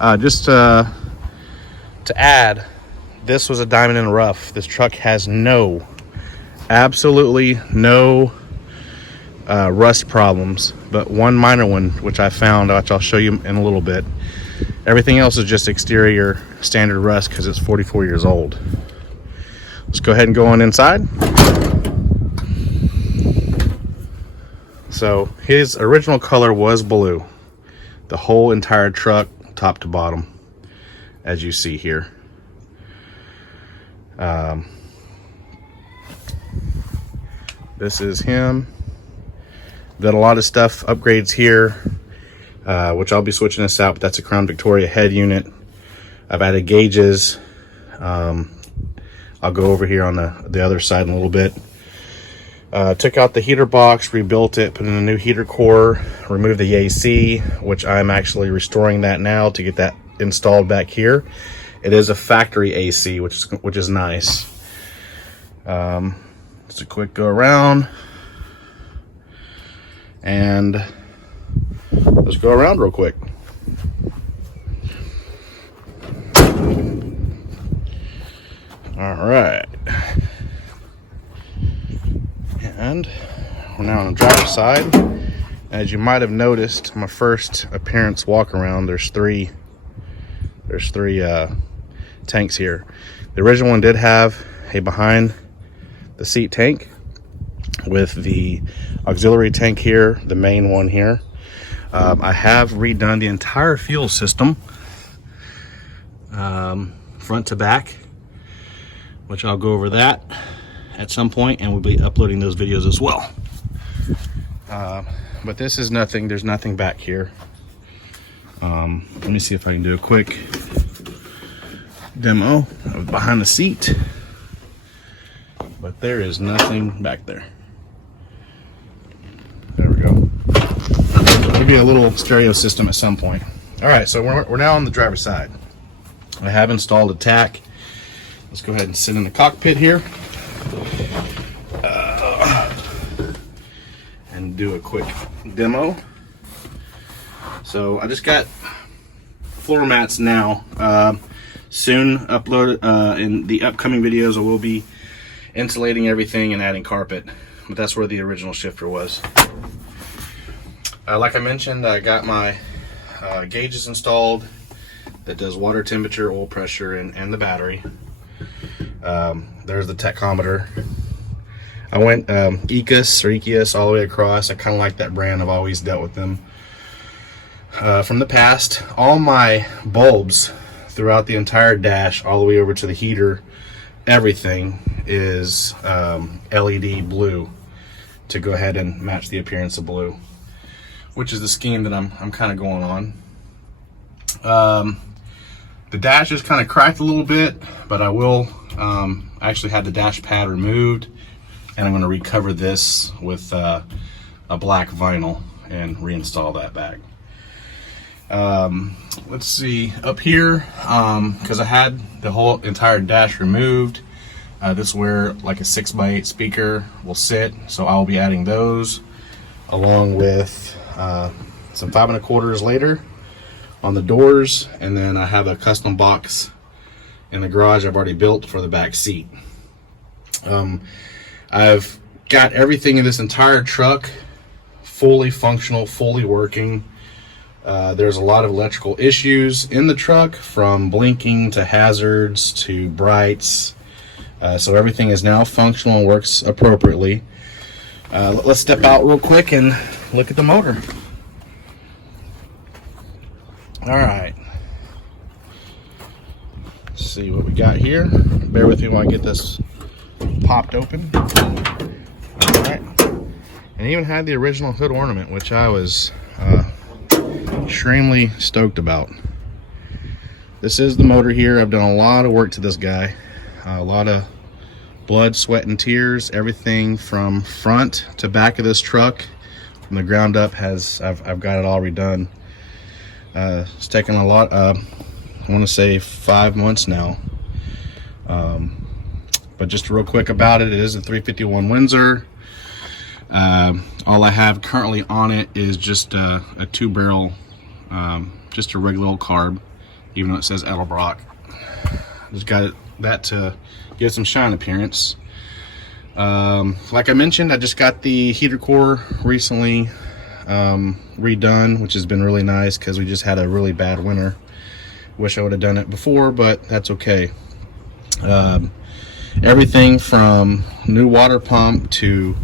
Just to add, this was a diamond in the rough. This truck has absolutely no rust problems, but one minor one, which I found, which I'll show you in a little bit. Everything else is just exterior standard rust because it's 44 years old. Let's go ahead and go on inside. So his original color was blue. The whole entire truck, top to bottom, as you see here. This is him. Done a lot of stuff, upgrades here, which I'll be switching this out, but that's a Crown Victoria head unit. I've added gauges. I'll go over here on the other side in a little bit. Took out the heater box, rebuilt it, put in a new heater core, removed the AC, which I'm actually restoring that now to get that installed back here. It is a factory AC, which is nice. Just a quick go around, and let's go around real quick. All right. And we're now on the driver's side. As you might have noticed, my first appearance walk around, there's three tanks here. The original one did have a behind the seat tank with the auxiliary tank here, the main one here. I have redone the entire fuel system, front to back, which I'll go over that at some point, and we'll be uploading those videos as well. But this is nothing, there's nothing back here. Let me see if I can do a quick demo of behind the seat, but there is nothing back there. There we go. Maybe a little stereo system at some point. All right, so we're now on the driver's side. I have installed a tack. Let's go ahead and sit in the cockpit here and do a quick demo. So I just got floor mats now. Soon upload in the upcoming videos, I will be insulating everything and adding carpet, but that's where the original shifter was. Like I mentioned, I got my gauges installed that does water temperature, oil pressure, and the battery. There's the tachometer. I went Ekius all the way across. I kind of like that brand. I've always dealt with them from the past. All my bulbs throughout the entire dash, all the way over to the heater, everything is LED blue to go ahead and match the appearance of blue, which is the scheme that I'm kind of going on. The dash is kind of cracked a little bit, but I will actually have the dash pad removed, and I'm going to recover this with a black vinyl and reinstall that back. Let's see, up here, because I had the whole entire dash removed, this is where like a 6x8 speaker will sit, so I'll be adding those along with some 5 1/4 later on the doors, and then I have a custom box in the garage I've already built for the back seat. I've got everything in this entire truck fully functional, fully working. There's a lot of electrical issues in the truck, from blinking to hazards to brights. So everything is now functional and works appropriately. Let's step out real quick and look at the motor. All right. Let's see what we got here. Bear with me while I get this popped open. All right. And even had the original hood ornament, which I was extremely stoked about. This is the motor here. I've done a lot of work to this guy. A lot of blood, sweat, and tears. Everything from front to back of this truck, from the ground up, I've got it all redone. It's taken a lot. I want to say 5 months now. But just real quick about it, it is a 351 Windsor. All I have currently on it is just a 2-barrel, just a regular old carb. even though it says Edelbrock. Just got that to give some shine appearance. Like I mentioned, I just got the heater core recently redone, which has been really nice because we just had a really bad winter. Wish I would have done it before, but that's okay. Everything from new water pump to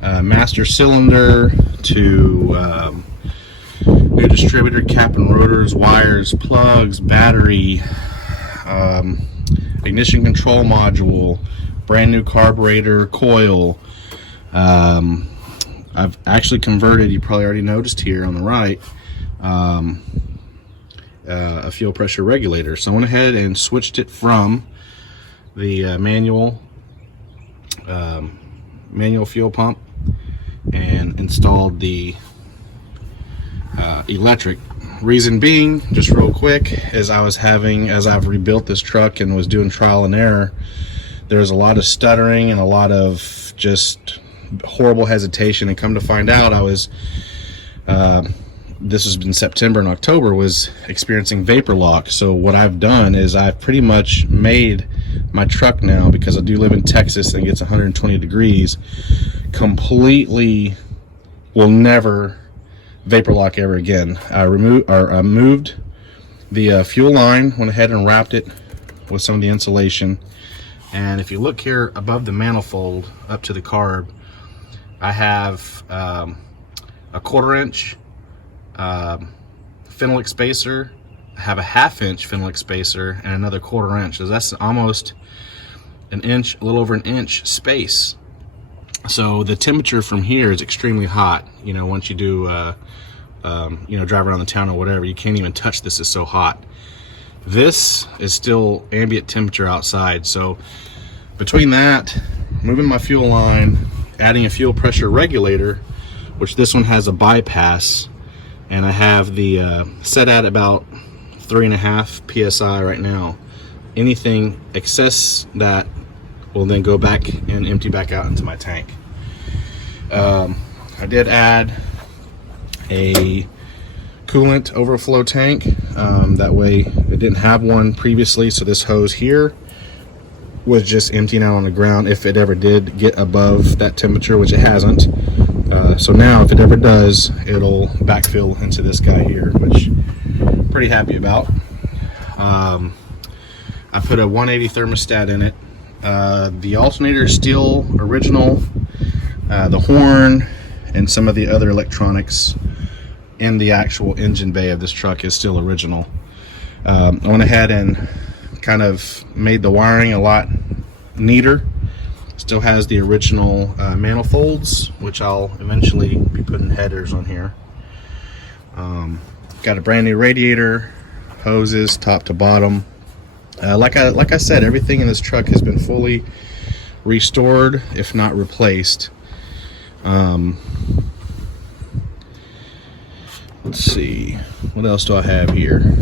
master cylinder to new distributor cap and rotors, wires, plugs, battery, ignition control module, brand new carburetor, coil. I've actually converted, you probably already noticed here on the right, a fuel pressure regulator. So I went ahead and switched it from the manual fuel pump and installed the electric. Reason being, just real quick, as I've rebuilt this truck and was doing trial and error, there was a lot of stuttering and a lot of just horrible hesitation, and come to find out I was this has been September and October, was experiencing vapor lock. So what I've done is I've pretty much made my truck now, because I do live in Texas and it gets 120 degrees, completely will never vapor lock ever again. I moved the fuel line, went ahead and wrapped it with some of the insulation, and if you look here above the manifold up to the carb, I have a 1/4 inch phenolic spacer. I have a 1/2 inch phenolic spacer and another 1/4 inch. So that's almost an inch, a little over an inch space. So the temperature from here is extremely hot. You know, once you do, drive around the town or whatever, you can't even touch this. It's so hot. This is still ambient temperature outside. So between that, moving my fuel line, adding a fuel pressure regulator, which this one has a bypass, and I have the set at about 3.5 psi right now. Anything excess that will then go back and empty back out into my tank. I did add a coolant overflow tank. That way it didn't have one previously, so this hose here was just emptying out on the ground if it ever did get above that temperature, which it hasn't. So now if it ever does, it'll backfill into this guy here, which I'm pretty happy about. I put a 180 thermostat in it. The alternator is still original. The horn and some of the other electronics in the actual engine bay of this truck is still original. I went ahead and kind of made the wiring a lot neater. Still has the original manifolds, which I'll eventually be putting headers on here. Got a brand new radiator, hoses top to bottom. Like I said, everything in this truck has been fully restored, if not replaced. Let's see, what else do I have here?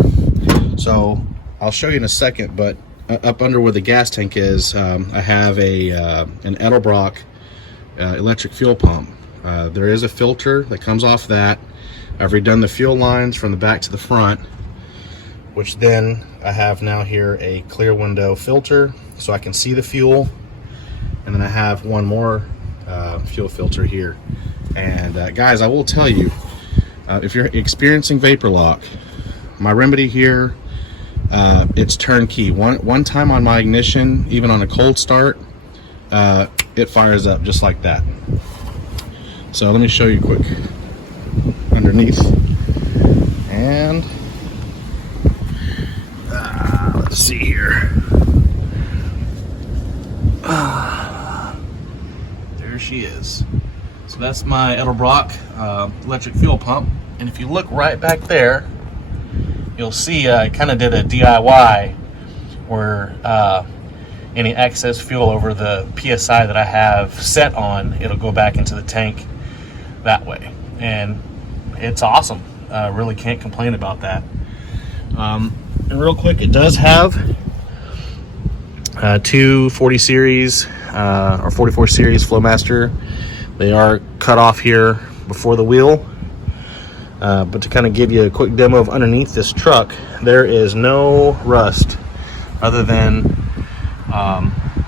So I'll show you in a second, but up under where the gas tank is, I have an Edelbrock electric fuel pump. There is a filter that comes off that. I've redone the fuel lines from the back to the front, which then I have now here a clear window filter so I can see the fuel. And then I have one more fuel filter here. And guys, I will tell you, if you're experiencing vapor lock, my remedy here, it's turnkey. One time on my ignition, even on a cold start, it fires up just like that. So let me show you quick underneath. And let's see here. There she is. So that's my Edelbrock electric fuel pump. And if you look right back there, you'll see I kind of did a DIY where any excess fuel over the PSI that I have set on, it'll go back into the tank that way. And it's awesome. Really can't complain about that. And real quick, it does have two 40 series or 44 series Flowmaster. They are cut off here before the wheel. But to kind of give you a quick demo of underneath this truck, there is no rust other than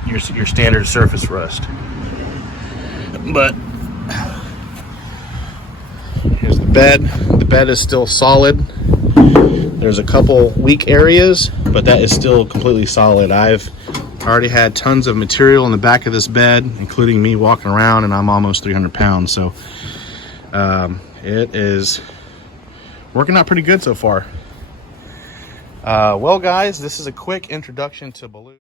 your standard surface rust. But here's the bed. The bed is still solid. There's a couple weak areas, but that is still completely solid. I've already had tons of material in the back of this bed, including me walking around, and I'm almost 300 pounds. So it is working out pretty good so far. Well, guys, this is a quick introduction to Baloo.